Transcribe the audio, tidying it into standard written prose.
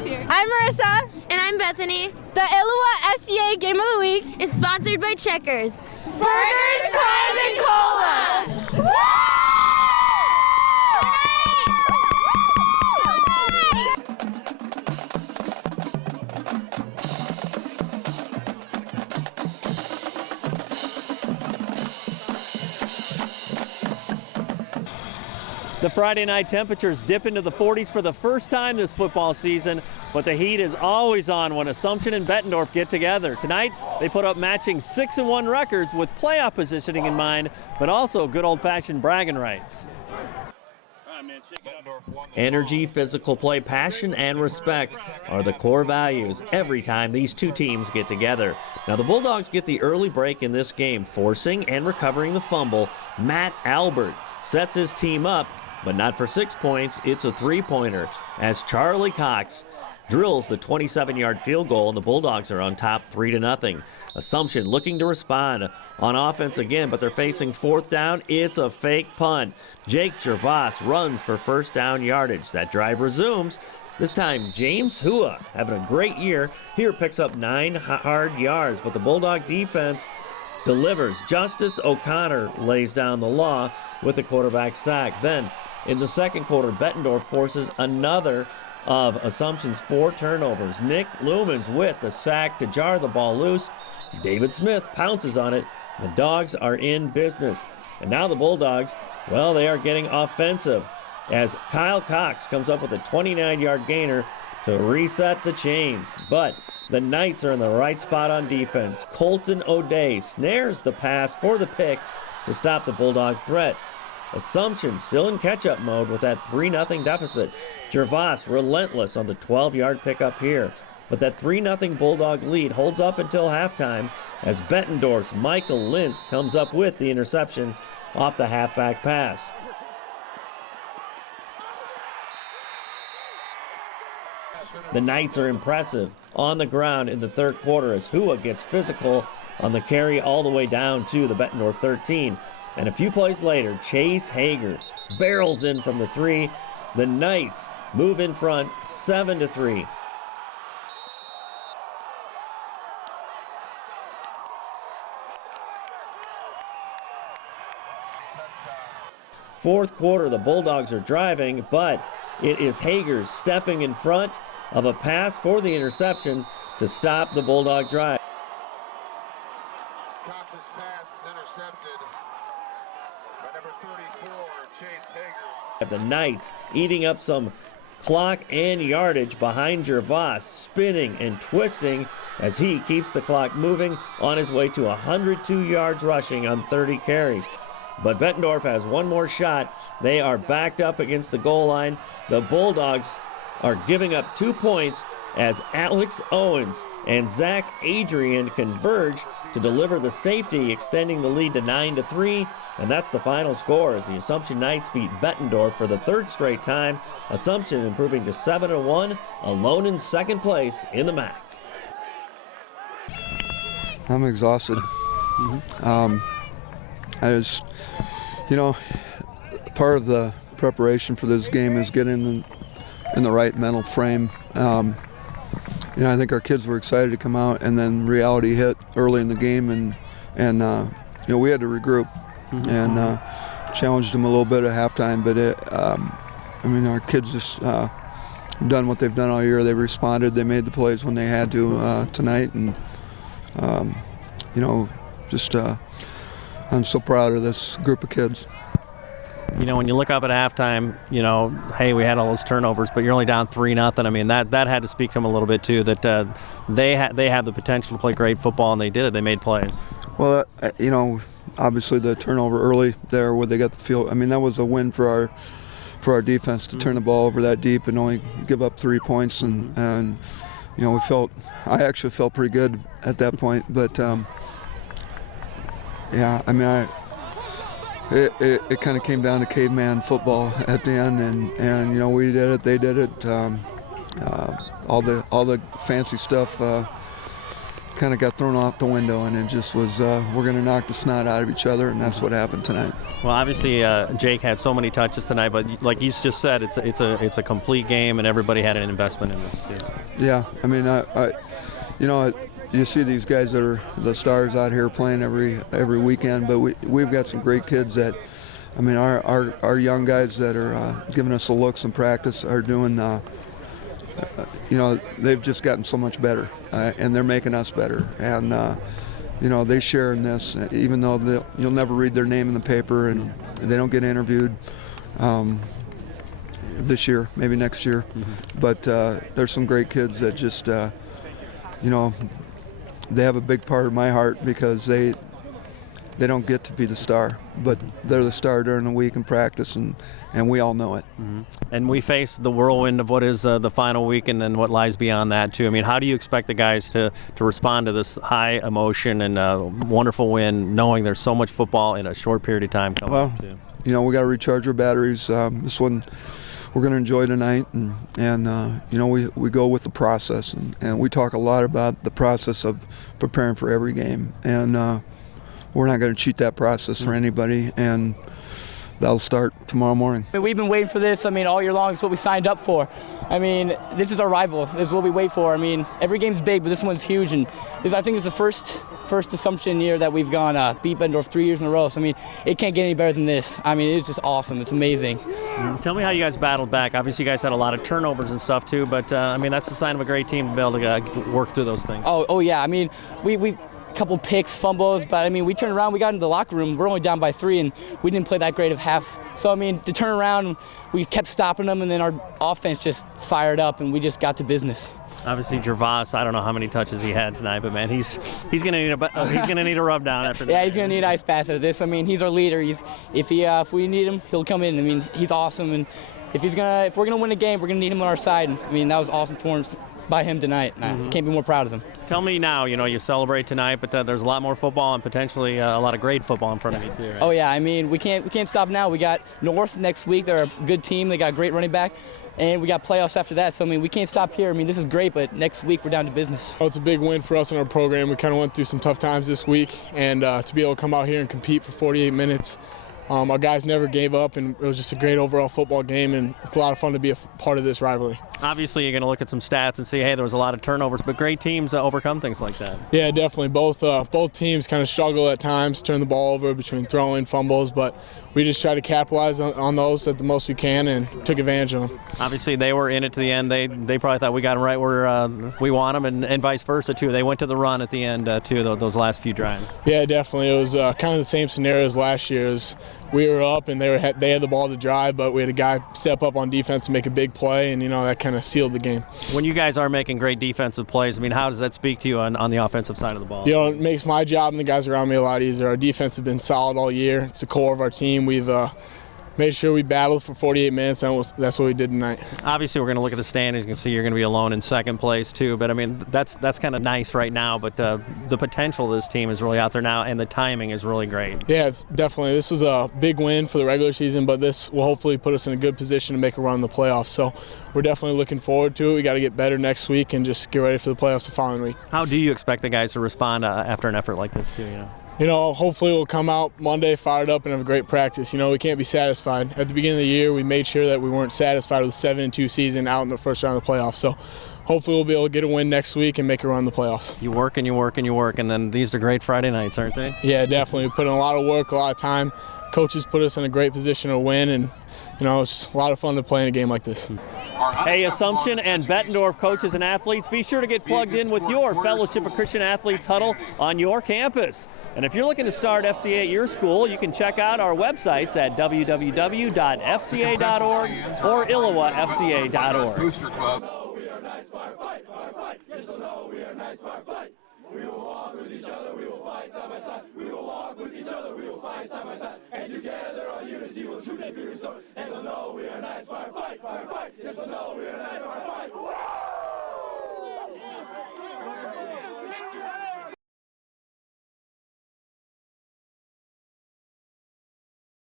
I'm Marissa. And I'm Bethany. The ILLOWA FCA Game of the Week is sponsored by Checkers. Burgers, fries, and colas. Woo! The Friday night temperatures dip into the 40s for the first time this football season, but the heat is always on when Assumption and Bettendorf get together. Tonight, they put up matching 6-1 records with playoff positioning in mind, but also good old-fashioned bragging rights. Energy, physical play, passion, and respect are the core values every time these two teams get together. Now, the Bulldogs get the early break in this game, forcing and recovering the fumble. Matt Albert sets his team up, but not for 6 points. It's a three-pointer as Charlie Cox drills the 27-yard field goal, and the Bulldogs are on top 3-0. Assumption looking to respond on offense again, but they're facing fourth down. It's a fake punt. Jake Gervais runs for first down yardage. That drive resumes. This time, James Hua, having a great year, here picks up 9 hard yards, but the Bulldog defense delivers. Justice O'Connor lays down the law with the quarterback sack. Then, in the second quarter, Bettendorf forces another of Assumption's 4 turnovers. Nick Lumens with the sack to jar the ball loose. David Smith pounces on it. The Dogs are in business. And now the Bulldogs, well, they are getting offensive as Kyle Cox comes up with a 29-yard gainer to reset the chains. But the Knights are in the right spot on defense. Colton O'Day snares the pass for the pick to stop the Bulldog threat. Assumption still in catch-up mode with that 3-0 deficit. Gervais relentless on the 12-yard pickup here. But that 3-0 Bulldog lead holds up until halftime as Bettendorf's Michael Lintz comes up with the interception off the halfback pass. The Knights are impressive on the ground in the third quarter as Hua gets physical on the carry all the way down to the Bettendorf 13. And a few plays later, Chase Hager barrels in from the 3. The Knights move in front 7-3. Fourth quarter, the Bulldogs are driving, but it is Hager stepping in front of a pass for the interception to stop the Bulldog drive. Cox's pass is intercepted by number 34, Chase Hager. The Knights eating up some clock and yardage behind Gervais, spinning and twisting as he keeps the clock moving on his way to 102 yards rushing on 30 carries. But Bettendorf has one more shot. They are backed up against the goal line. The Bulldogs are giving up 2 points as Alex Owens and Zach Adrian converge to deliver the safety, extending the lead to 9-3. And that's the final score as the Assumption Knights beat Bettendorf for the third straight time. Assumption improving to 7-1, alone in second place in the MAC. I'm exhausted. I just, part of the preparation for this game is getting in the right mental frame. I think our kids were excited to come out, and then reality hit early in the game, and we had to regroup and challenged them a little bit at halftime. But our kids just done what they've done all year. They responded. They made the plays when they had to tonight, and I'm so proud of this group of kids. When you look up at halftime, hey, we had all those turnovers, but you're only down 3-0. I mean, that had to speak to them a little bit too. That they have the potential to play great football, and they did it. They made plays. Well, obviously the turnover early there, where they got the field. I mean, that was a win for our defense to turn the ball over that deep and only give up 3 points. And I actually felt pretty good at that point. But It kind of came down to caveman football at the end, and we did it, they did it. All the fancy stuff kind of got thrown off the window, and it just was we're going to knock the snot out of each other, and that's what happened tonight. Well, obviously Jake had so many touches tonight, but like you just said, it's a complete game, and everybody had an investment in this too. Yeah, I mean, you see these guys that are the stars out here playing every weekend, but we've got some great kids that, I mean, our young guys that are giving us the looks in practice are doing. They've just gotten so much better, and they're making us better. And they share in this, even though you'll never read their name in the paper, and they don't get interviewed this year, maybe next year. Mm-hmm. But there's some great kids that just, they have a big part of my heart because they don't get to be the star, but they're the star during the week in practice, and we all know it. Mm-hmm. And we face the whirlwind of what is the final week and then what lies beyond that too. I mean, how do you expect the guys to respond to this high emotion and wonderful win, knowing there's so much football in a short period of time coming up too? We got to recharge our batteries. This one we're going to enjoy tonight, and we go with the process, and we talk a lot about the process of preparing for every game, and we're not going to cheat that process for anybody, and that'll start tomorrow morning. We've been waiting for this. I mean, all year long. It's what we signed up for. I mean, this is our rival. This is what we wait for. I mean, every game's big, but this one's huge, and I think it's the first Assumption year that we've gone beat Bettendorf 3 years in a row. So I mean, it can't get any better than this. I mean, it's just awesome. It's amazing. Tell me how you guys battled back. Obviously, you guys had a lot of turnovers and stuff too, but I mean, that's the sign of a great team to be able to work through those things. Oh yeah. I mean, we couple picks, fumbles, but I mean, we turned around, we got into the locker room, we're only down by 3, and we didn't play that great of half. So I mean, to turn around, we kept stopping them, and then our offense just fired up, and we just got to business. Obviously, Gervais, I don't know how many touches he had tonight, but man, he's gonna need a rub down after this. Yeah, he's gonna need an ice bath after this. I mean, he's our leader. If we need him, he'll come in. I mean, he's awesome, and if we're gonna win a game, we're gonna need him on our side. I mean, that was awesome performance by him tonight. Can't be more proud of him. Tell me now, you celebrate tonight, but there's a lot more football and potentially a lot of great football in front of you too, right? Oh yeah, I mean, we can't stop now. We got North next week. They're a good team. They got a great running back. And we got playoffs after that, so I mean, we can't stop here. I mean, this is great, but next week we're down to business. Well, it's a big win for us in our program. We kind of went through some tough times this week, and to be able to come out here and compete for 48 minutes, our guys never gave up, and it was just a great overall football game, and it's a lot of fun to be a part of this rivalry. Obviously, you're going to look at some stats and see, hey, there was a lot of turnovers, but great teams overcome things like that. Yeah, definitely. Both teams kind of struggle at times, turn the ball over between throwing fumbles, but we just try to capitalize on those at the most we can and took advantage of them. Obviously, they were in it to the end. They probably thought we got them right where we want them, and vice versa, too. They went to the run at the end, too, those last few drives. Yeah, definitely. It was kind of the same scenario as last year. We were up, and they had the ball to drive, but we had a guy step up on defense and make a big play, and, that kind of sealed the game. When you guys are making great defensive plays, I mean, how does that speak to you on the offensive side of the ball? It makes my job and the guys around me a lot easier. Our defense has been solid all year. It's the core of our team. We've made sure we battled for 48 minutes, and that's what we did tonight. Obviously, we're going to look at the standings and see you're going to be alone in second place, too. But, I mean, that's kind of nice right now. But the potential of this team is really out there now, and the timing is really great. Yeah, it's definitely. This was a big win for the regular season, but this will hopefully put us in a good position to make a run in the playoffs. So we're definitely looking forward to it. We got to get better next week and just get ready for the playoffs the following week. How do you expect the guys to respond after an effort like this, too, Hopefully we'll come out Monday fired up and have a great practice. We can't be satisfied. At the beginning of the year, we made sure that we weren't satisfied with the 7-2 season out in the first round of the playoffs. So hopefully we'll be able to get a win next week and make a run in the playoffs. You work and you work and you work, and then these are great Friday nights, aren't they? Yeah, definitely. We put in a lot of work, a lot of time. Coaches put us in a great position to win, and it's a lot of fun to play in a game like this. Hey, Assumption and Bettendorf coaches and athletes, be sure to get plugged in with your Fellowship of Christian Athletes huddle on your campus. And if you're looking to start FCA at your school, you can check out our websites at www.fca.org or ILLOWAFCA.org. We will walk with each other, we will fight side by side. We will walk with each other, we will fight side by side. And together our unity will truly be restored. And we'll know we are knights by fight, yes we'll know.